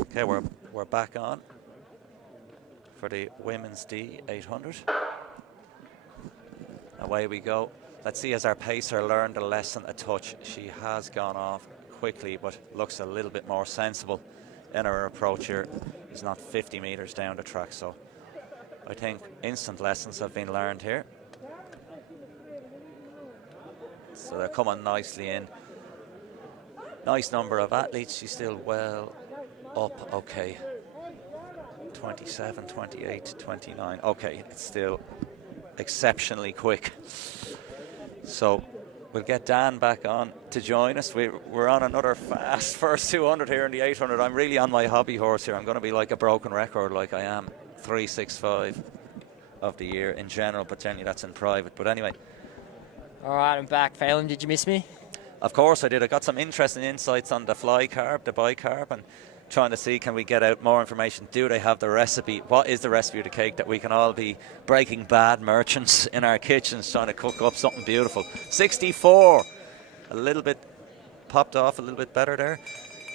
Okay, we're back on for the women's D800. Away we go. Let's see, has our pacer learned a lesson a touch? She has gone off quickly, but looks a little bit more sensible in her approach here. She's not 50 meters down the track, so I think instant lessons have been learned here. So they're coming nicely in. Nice number of athletes. She's still well up. Okay. 27, 28, 29. Okay, it's still exceptionally quick. So we'll get Dan back on to join us. We're on another fast first 200 here in the 800. I'm really on my hobby horse here. I'm going to be like a broken record, like I am 365 of the year in general, but generally that's in private. But anyway. All right, I'm back. Phelan, did you miss me? Of course I did. I got some interesting insights on the fly carb, the bicarb, and trying to see, can we get out more information? Do they have the recipe? What is the recipe of the cake that we can all be Breaking Bad merchants in our kitchens trying to cook up something beautiful? 64. A little bit popped off a little bit better there.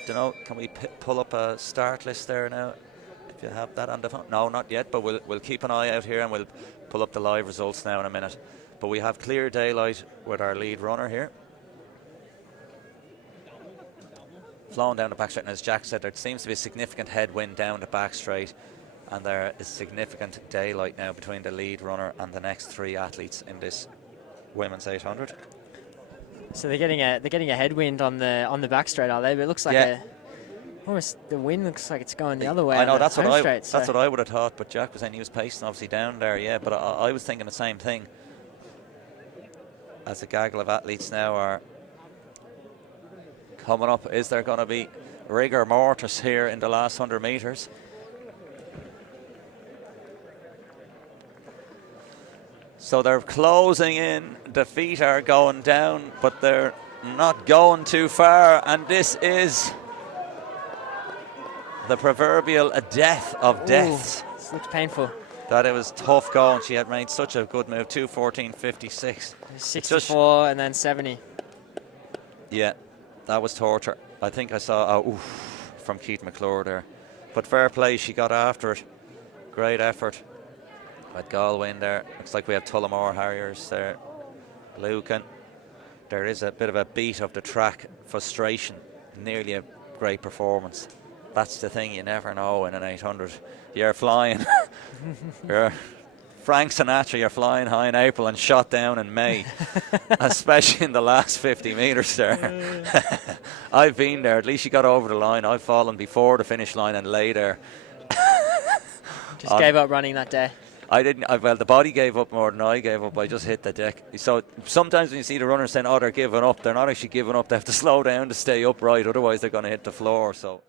Don't know, can we pull up a start list there now? If you have that on the phone. No, not yet, but we'll keep an eye out here and we'll pull up the live results now in a minute. But we have clear daylight with our lead runner here. Flowing down the back straight, and as Jack said, there seems to be a significant headwind down the back straight, and there is significant daylight now between the lead runner and the next three athletes in this women's 800. So they're getting a headwind on the back straight, are they? But it looks like almost the wind looks like it's going the other way. I know, that's what I would have thought, but Jack was saying he was pacing obviously down there, yeah, but I was thinking the same thing. As a gaggle of athletes now are coming up. Is there going to be rigor mortis here in the last 100 meters? So they're closing in. The feet are going down, but they're not going too far. And this is the proverbial death of deaths. This looks painful. That it was tough going. She had made such a good move. 2:14.56. 64 and then 70. Yeah. That was torture. I think I saw from Keith McClure there. But fair play, she got after it. Great effort. At Galway in there. Looks like we have Tullamore Harriers there. Lucan. There is a bit of a beat of the track. Frustration. Nearly a great performance. That's the thing, you never know in an 800. You're flying. You're Frank Sinatra, you're flying high in April and shot down in May, especially in the last 50 meters there. I've been there. At least you got over the line. I've fallen before the finish line and lay there. Just gave up running that day. I didn't. Well, the body gave up more than I gave up. I just hit the deck. So sometimes when you see the runners saying, "Oh, they're giving up," they're not actually giving up. They have to slow down to stay upright. Otherwise, they're going to hit the floor. So.